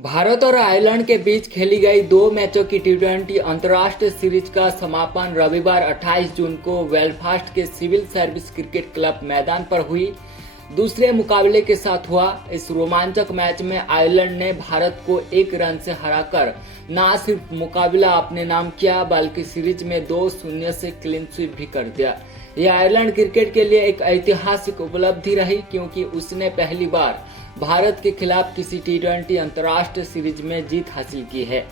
भारत और आयरलैंड के बीच खेली गई 2 मैचों की टी20 अंतर्राष्ट्रीय सीरीज का समापन रविवार 28 जून को बेलफास्ट के सिविल सर्विस क्रिकेट क्लब मैदान पर हुई दूसरे मुकाबले के साथ हुआ। इस रोमांचक मैच में आयरलैंड ने भारत को 1 रन से हराकर न सिर्फ मुकाबला अपने नाम किया बल्कि सीरीज में 2-0 से क्लीन स्वीप भी कर दिया। यह आयरलैंड क्रिकेट के लिए एक ऐतिहासिक उपलब्धि रही क्योंकि उसने पहली बार भारत के खिलाफ किसी टी20 अंतर्राष्ट्रीय सीरीज में जीत हासिल की है।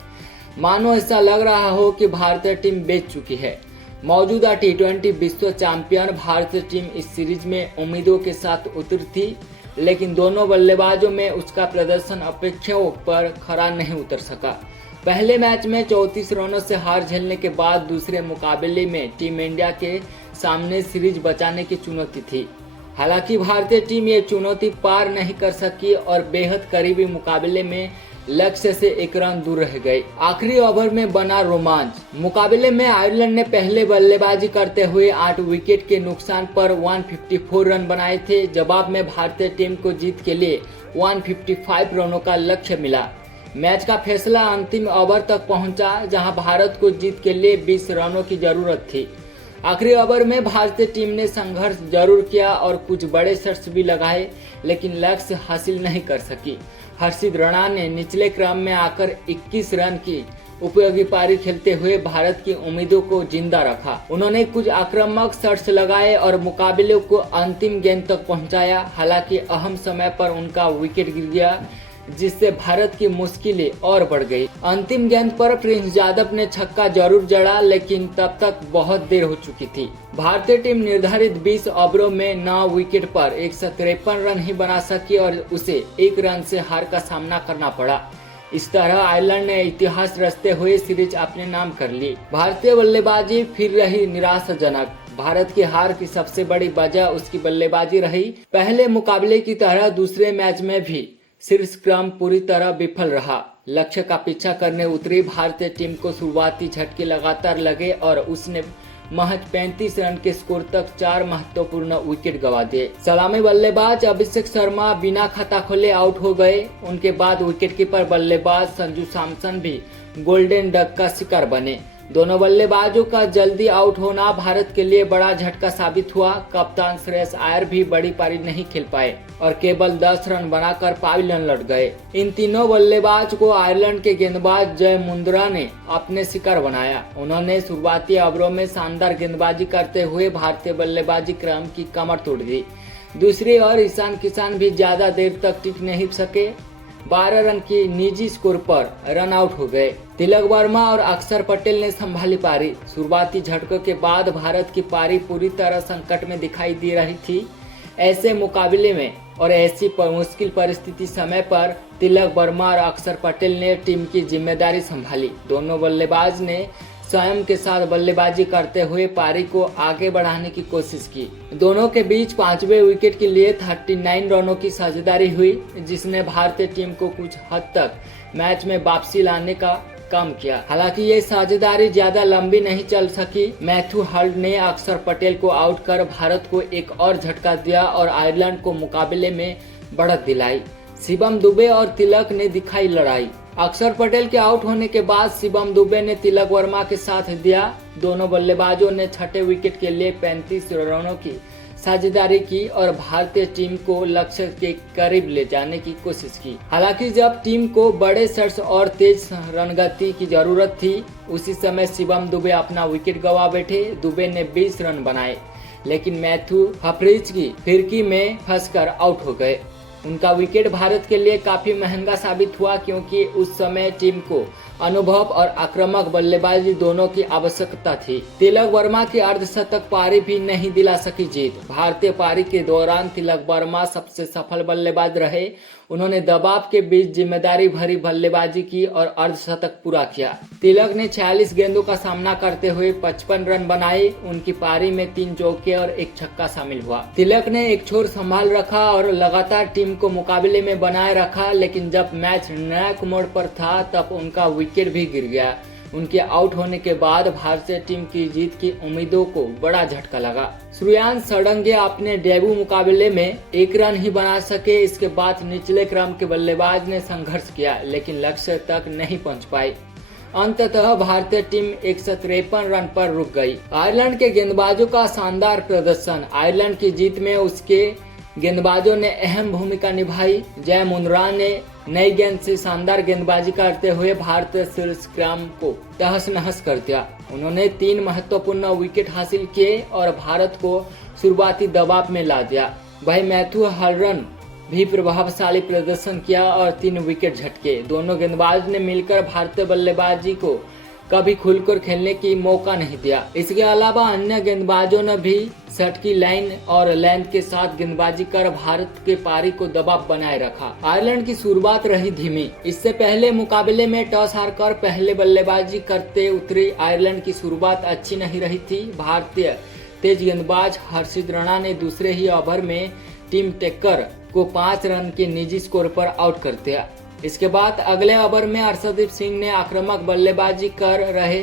मानो ऐसा लग रहा हो कि भारतीय टीम बेच चुकी है। मौजूदा टी20 विश्व चैंपियन भारतीय टीम इस सीरीज में उम्मीदों के साथ उतरी थी, लेकिन दोनों बल्लेबाजों में उसका प्रदर्शन अपेक्षाओं पर खरा नहीं उतर सका। पहले मैच में 34 रनों से हार झेलने के बाद दूसरे मुकाबले में टीम इंडिया के सामने सीरीज बचाने की चुनौती थी। हालांकि भारतीय टीम ये चुनौती पार नहीं कर सकी और बेहद करीबी मुकाबले में लक्ष्य से 1 रन दूर रह गई। आखिरी ओवर में बना रोमांच। मुकाबले में आयरलैंड ने पहले बल्लेबाजी करते हुए 8 विकेट के नुकसान पर 154 रन बनाए थे। जवाब में भारतीय टीम को जीत के लिए 155 रनों का लक्ष्य मिला। मैच का फैसला अंतिम ओवर तक पहुंचा, जहां भारत को जीत के लिए 20 रनों की जरूरत थी। आखिरी ओवर में भारतीय टीम ने संघर्ष जरूर किया और कुछ बड़े शॉट्स भी लगाए, लेकिन लक्ष्य हासिल नहीं कर सकी। हर्षित राणा ने निचले क्रम में आकर 21 रन की उपयोगी पारी खेलते हुए भारत की उम्मीदों को जिंदा रखा। उन्होंने कुछ आक्रामक शॉट्स लगाए और मुकाबले को अंतिम गेंद तक पहुंचाया। हालांकि अहम समय पर उनका विकेट गिर गया, जिससे भारत की मुश्किलें और बढ़ गई। अंतिम गेंद पर प्रिंस यादव ने छक्का जरूर जड़ा, लेकिन तब तक बहुत देर हो चुकी थी। भारतीय टीम निर्धारित 20 ओवरों में 9 विकेट पर 153 रन ही बना सकी और उसे 1 रन से हार का सामना करना पड़ा। इस तरह आयरलैंड ने इतिहास रचते हुए सीरीज अपने नाम कर ली। भारतीय बल्लेबाजी फिर रही निराशाजनक। भारत की हार की सबसे बड़ी वजह उसकी बल्लेबाजी रही। पहले मुकाबले की तरह दूसरे मैच में भी शीर्ष क्रम पूरी तरह विफल रहा। लक्ष्य का पीछा करने उतरी भारतीय टीम को शुरुआती झटके लगातार लगे और उसने महज 35 रन के स्कोर तक 4 महत्वपूर्ण विकेट गंवा दिए। सलामी बल्लेबाज अभिषेक शर्मा बिना खाता खोले आउट हो गए। उनके बाद विकेटकीपर बल्लेबाज संजू सैमसन भी गोल्डन डक का शिकार बने। दोनों बल्लेबाजों का जल्दी आउट होना भारत के लिए बड़ा झटका साबित हुआ। कप्तान श्रेयस अय्यर भी बड़ी पारी नहीं खेल पाए और केवल 10 रन बनाकर पवेलियन लौट गए। इन तीनों बल्लेबाज को आयरलैंड के गेंदबाज जय मुंद्रा ने अपने शिकार बनाया। उन्होंने शुरुआती ओवरों में शानदार गेंदबाजी करते हुए भारतीय बल्लेबाजी क्रम की कमर तोड़ दी। दूसरी ओर ईशान किशन भी ज्यादा देर तक टिक नहीं सके। 12 रन की निजी स्कोर पर रन आउट हो गए। तिलक वर्मा और अक्षर पटेल ने संभाली पारी। शुरुआती झटकों के बाद भारत की पारी पूरी तरह संकट में दिखाई दे रही थी। ऐसे मुकाबले में और ऐसी मुश्किल परिस्थिति समय पर तिलक वर्मा और अक्षर पटेल ने टीम की जिम्मेदारी संभाली। दोनों बल्लेबाज ने स्वयं के साथ बल्लेबाजी करते हुए पारी को आगे बढ़ाने की कोशिश की। दोनों के बीच 5वें विकेट के लिए 39 रनों की साझेदारी हुई, जिसने भारतीय टीम को कुछ हद तक मैच में वापसी लाने का काम किया। हालांकि ये साझेदारी ज्यादा लंबी नहीं चल सकी। मैथ्यू हल्ड ने अक्षर पटेल को आउट कर भारत को एक और झटका दिया और आयरलैंड को मुकाबले में बढ़त दिलाई। शिवम दुबे और तिलक ने दिखाई लड़ाई। अक्षर पटेल के आउट होने के बाद शिवम दुबे ने तिलक वर्मा के साथ दिया। दोनों बल्लेबाजों ने छठे विकेट के लिए 35 रनों की साझेदारी की और भारतीय टीम को लक्ष्य के करीब ले जाने की कोशिश की। हालांकि जब टीम को बड़े शॉट्स और तेज रनगति की जरूरत थी, उसी समय शिवम दुबे अपना विकेट गंवा बैठे। दुबे ने 20 रन बनाए, लेकिन मैथ्यू हफरीज की फिरकी में फंसकर आउट हो गए। उनका विकेट भारत के लिए काफी महंगा साबित हुआ, क्योंकि उस समय टीम को अनुभव और आक्रामक बल्लेबाजी दोनों की आवश्यकता थी। तिलक वर्मा की अर्धशतक पारी भी नहीं दिला सकी जीत। भारतीय पारी के दौरान तिलक वर्मा सबसे सफल बल्लेबाज रहे। उन्होंने दबाव के बीच जिम्मेदारी भरी बल्लेबाजी की और अर्धशतक पूरा किया। तिलक ने 46 गेंदों का सामना करते हुए 55 रन बनाए। उनकी पारी में 3 चौके और 1 छक्का शामिल हुआ। तिलक ने एक छोर संभाल रखा और लगातार टीम को मुकाबले में बनाए रखा, लेकिन जब मैच निर्णायक मोड़ पर था तब उनका विकेट भी गिर गया। उनके आउट होने के बाद भारतीय टीम की जीत की उम्मीदों को बड़ा झटका लगा। श्रेयांश षडंगे अपने डेब्यू मुकाबले में 1 रन ही बना सके। इसके बाद निचले क्रम के बल्लेबाज ने संघर्ष किया, लेकिन लक्ष्य तक नहीं पहुंच पाई। अंततः भारतीय टीम 153 रन पर रुक गई। आयरलैंड के गेंदबाजों का शानदार प्रदर्शन। आयरलैंड की जीत में उसके गेंदबाजों ने अहम भूमिका निभाई। जय मुंद्रा ने नई गेंद से शानदार गेंदबाजी करते हुए भारतीय शीर्ष क्रम को तहस नहस कर दिया। उन्होंने 3 महत्वपूर्ण विकेट हासिल किए और भारत को शुरुआती दबाव में ला दिया। वहीं मैथ्यू हलरन भी प्रभावशाली प्रदर्शन किया और 3 विकेट झटके। दोनों गेंदबाज ने मिलकर भारतीय बल्लेबाजी को कभी खुलकर खेलने की मौका नहीं दिया। इसके अलावा अन्य गेंदबाजों ने भी सटकी लाइन और लेंथ के साथ गेंदबाजी कर भारत के पारी को दबाव बनाए रखा। आयरलैंड की शुरुआत रही धीमी। इससे पहले मुकाबले में टॉस हारकर पहले बल्लेबाजी करते उतरी आयरलैंड की शुरुआत अच्छी नहीं रही थी। भारतीय तेज गेंदबाज हर्षित राणा ने दूसरे ही ओवर में टिम टेकर को 5 रन के निजी स्कोर पर आउट कर दिया। इसके बाद अगले ओवर में अर्शदीप सिंह ने आक्रामक बल्लेबाजी कर रहे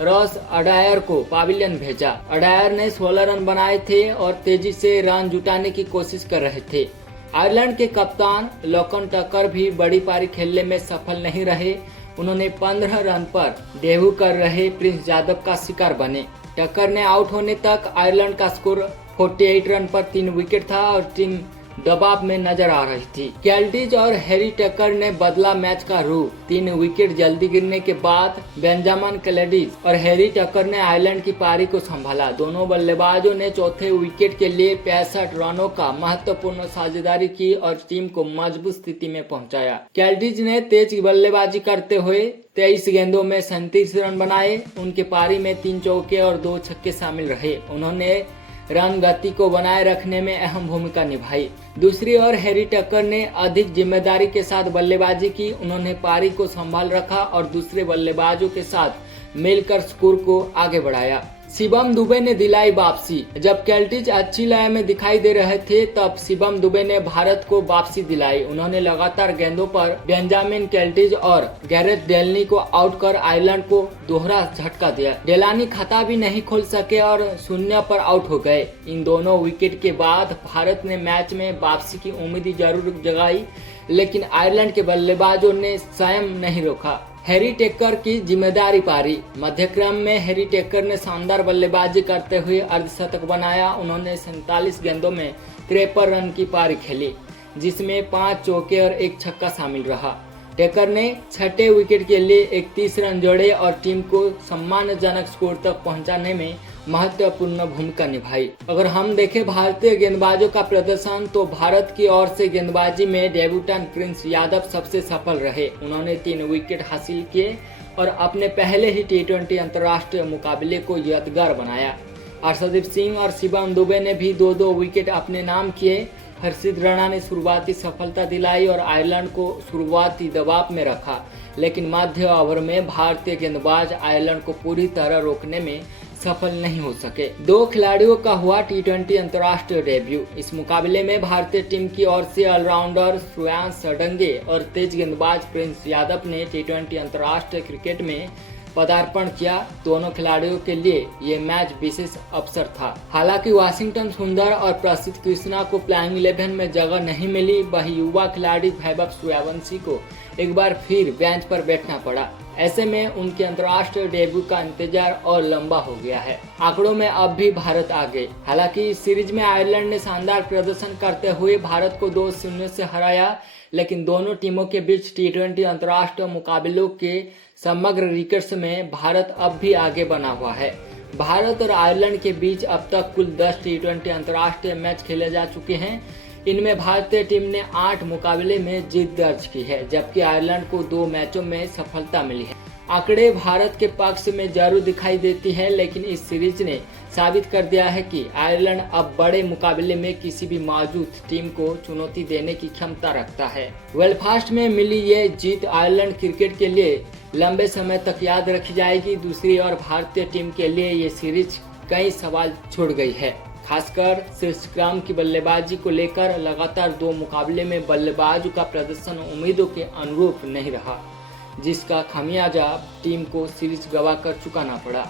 रॉस अडायर को पवेलियन भेजा। अडायर ने 16 रन बनाए थे और तेजी से रन जुटाने की कोशिश कर रहे थे। आयरलैंड के कप्तान लोकन टकर भी बड़ी पारी खेलने में सफल नहीं रहे। उन्होंने 15 रन पर डेब्यू कर रहे प्रिंस यादव का शिकार बने। टक्कर ने आउट होने तक आयरलैंड का स्कोर 48 रन पर 3 विकेट था और टीम दबाव में नजर आ रही थी। कैल्टिज और हैरी टक्कर ने बदला मैच का रुख। 3 विकेट जल्दी गिरने के बाद बेंजामिन कैल्टिज और हैरी टक्कर ने आयरलैंड की पारी को संभाला। दोनों बल्लेबाजों ने चौथे विकेट के लिए 65 रनों का महत्वपूर्ण साझेदारी की और टीम को मजबूत स्थिति में पहुंचाया। कैल्टिज ने तेज बल्लेबाजी करते हुए 23 गेंदों में 37 रन बनाए। उनके पारी में 3 चौके और 2 छक्के शामिल रहे। उन्होंने रन गति को बनाए रखने में अहम भूमिका निभाई। दूसरी ओर हैरी टक्कर ने अधिक जिम्मेदारी के साथ बल्लेबाजी की। उन्होंने पारी को संभाल रखा और दूसरे बल्लेबाजों के साथ मिलकर स्कोर को आगे बढ़ाया। शिवम दुबे ने दिलाई वापसी। जब कैल्टिज अच्छी लय में दिखाई दे रहे थे, तब शिवम दुबे ने भारत को वापसी दिलाई। उन्होंने लगातार गेंदों पर बेंजामिन कैल्टिज और गैरेथ डेलनी को आउट कर आयरलैंड को दोहरा झटका दिया। डेलानी खाता भी नहीं खोल सके और 0 पर आउट हो गए। इन दोनों विकेट के बाद भारत ने मैच में वापसी की उम्मीद जरूर जगाई, लेकिन आयरलैंड के बल्लेबाजों ने संयम नहीं रोका। हैरी टेकर की जिम्मेदारी पारी। मध्यक्रम में हैरी टेकर ने शानदार बल्लेबाजी करते हुए अर्धशतक बनाया। उन्होंने 47 गेंदों में 53 रन की पारी खेली, जिसमें 5 चौके और 1 छक्का शामिल रहा। टेकर ने 6ठे विकेट के लिए 31 रन जोड़े और टीम को सम्मानजनक स्कोर तक पहुंचाने में महत्वपूर्ण भूमिका निभाई। अगर हम देखें भारतीय गेंदबाजों का प्रदर्शन, तो भारत की ओर से गेंदबाजी में डेब्यूटेंट प्रिंस यादव सबसे सफल रहे। उन्होंने 3 विकेट हासिल किए और अपने पहले ही T20 अंतर्राष्ट्रीय मुकाबले को यादगार बनाया। अर्शदीप सिंह और शिवम दुबे ने भी 2-2 विकेट अपने नाम किए। हर्षित राणा ने शुरुआती सफलता दिलाई और आयरलैंड को शुरुआती दबाव में रखा, लेकिन मध्य ओवर में भारतीय गेंदबाज आयरलैंड को पूरी तरह रोकने में सफल नहीं हो सके। 2 खिलाड़ियों का हुआ T20 अंतर्राष्ट्रीय डेब्यू। इस मुकाबले में भारतीय टीम की ओर से ऑलराउंडर श्रेयांश षडंगे और तेज गेंदबाज प्रिंस यादव ने T20 अंतर्राष्ट्रीय क्रिकेट में पदार्पण किया। दोनों खिलाड़ियों के लिए ये मैच विशेष अवसर था। हालांकि वाशिंगटन सुंदर और प्रसिद्ध कृष्णा को प्लेइंग 11 में जगह नहीं मिली। वही युवा खिलाड़ी वैभव सूर्यवंशी को एक बार फिर बेंच पर बैठना पड़ा। ऐसे में उनके अंतर्राष्ट्रीय डेब्यू का इंतजार और लंबा हो गया है। आंकड़ों में अब भी भारत आगे। हालांकि इस सीरीज में आयरलैंड ने शानदार प्रदर्शन करते हुए भारत को 2-0 से हराया, लेकिन दोनों टीमों के बीच T20 अंतर्राष्ट्रीय मुकाबलों के समग्र रिकॉर्ड्स में भारत अब भी आगे बना हुआ है। भारत और आयरलैंड के बीच अब तक कुल 10 T20 अंतर्राष्ट्रीय मैच खेले जा चुके हैं। इनमें भारतीय टीम ने 8 मुकाबले में जीत दर्ज की है, जबकि आयरलैंड को 2 मैचों में सफलता मिली है। आंकड़े भारत के पक्ष में जरूर दिखाई देती है, लेकिन इस सीरीज ने साबित कर दिया है कि आयरलैंड अब बड़े मुकाबले में किसी भी मौजूद टीम को चुनौती देने की क्षमता रखता है। बेलफास्ट में मिली ये जीत आयरलैंड क्रिकेट के लिए लंबे समय तक याद रखी जाएगी। दूसरी ओर भारतीय टीम के लिए ये सीरीज कई सवाल छोड़ गई है, खासकर शीर्ष क्रम की बल्लेबाजी को लेकर। लगातार 2 मुकाबले में बल्लेबाजों का प्रदर्शन उम्मीदों के अनुरूप नहीं रहा। जिसका खामियाजा टीम को सीरीज गंवा कर चुकाना पड़ा।